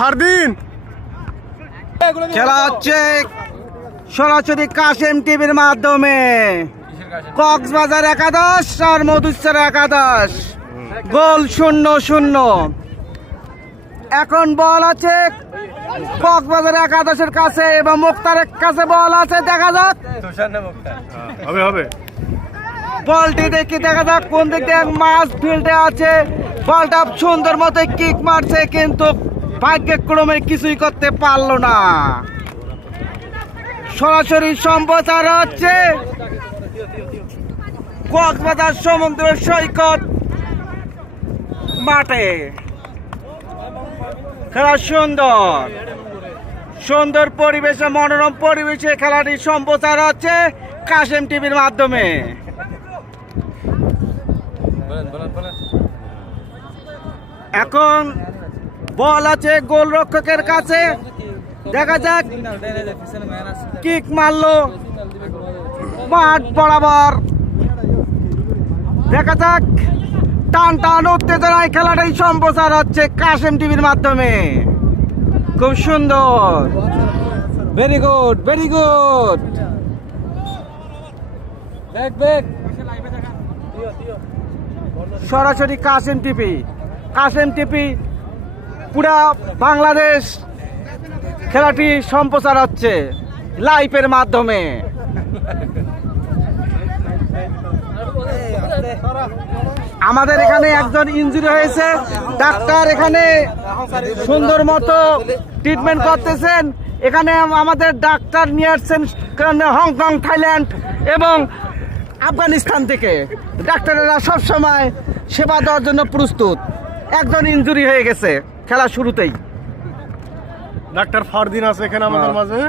ফারদিন খেলা হচ্ছে সরাসরি কাশেম টিভির মাধ্যমে। কক্সবাজার একাদশ আর মধুচর একাদশ, গোল 0-0। এখন বল আছে কক্সবাজার একাদশের কাছে এবং মুক্তারের কাছে বল আছে। দেখা যাক হবে বলটি দেখি, দেখা যাক কোন দিক দিয়ে মাঝ ফিল্ডে আছে। বলটা সুন্দর মতো কিক মারছে, কিন্তু ভাগ্যক্রমে কিছুই করতে পারলো না। সরাসরি সম্প্রচার হচ্ছে কক্সবাজার সমুদ্র সৈকত মাঠে। খেলা সুন্দর পরিবেশে, মনোরম পরিবেশে খেলাটি সম্প্রচার হচ্ছে কাশেম টিভির মাধ্যমে। এখন বল আছে গোলরক্ষকের কাছে, দেখা যাক কিক মারলো মাঠ বরাবর। দেখা যাক টান উত্তেজনায় খেলাটাই সম্প্রচার হচ্ছে কাশেম টিভির মাধ্যমে। খুব সুন্দর, ভেরি গুড। সরাসরি কাশেম টিভি পুরা বাংলাদেশ খেলাটি সম্প্রচার হচ্ছে লাইভের মাধ্যমে। আমাদের এখানে একজন ইনজুরি হয়েছে, ডাক্তার এখানে সুন্দর মতো ট্রিটমেন্ট করতেছেন। এখানে আমাদের ডাক্তার নিয়ে আসছেন হংকং, থাইল্যান্ড এবং আফগানিস্তান থেকে। ডাক্তারেরা সবসময় সেবা দেওয়ার জন্য প্রস্তুত। একজন ইনজুরি হয়ে গেছে খেলা শুরুতেই। ডাক্তার ফারদিন আছে এখানে আমাদের মাঝে।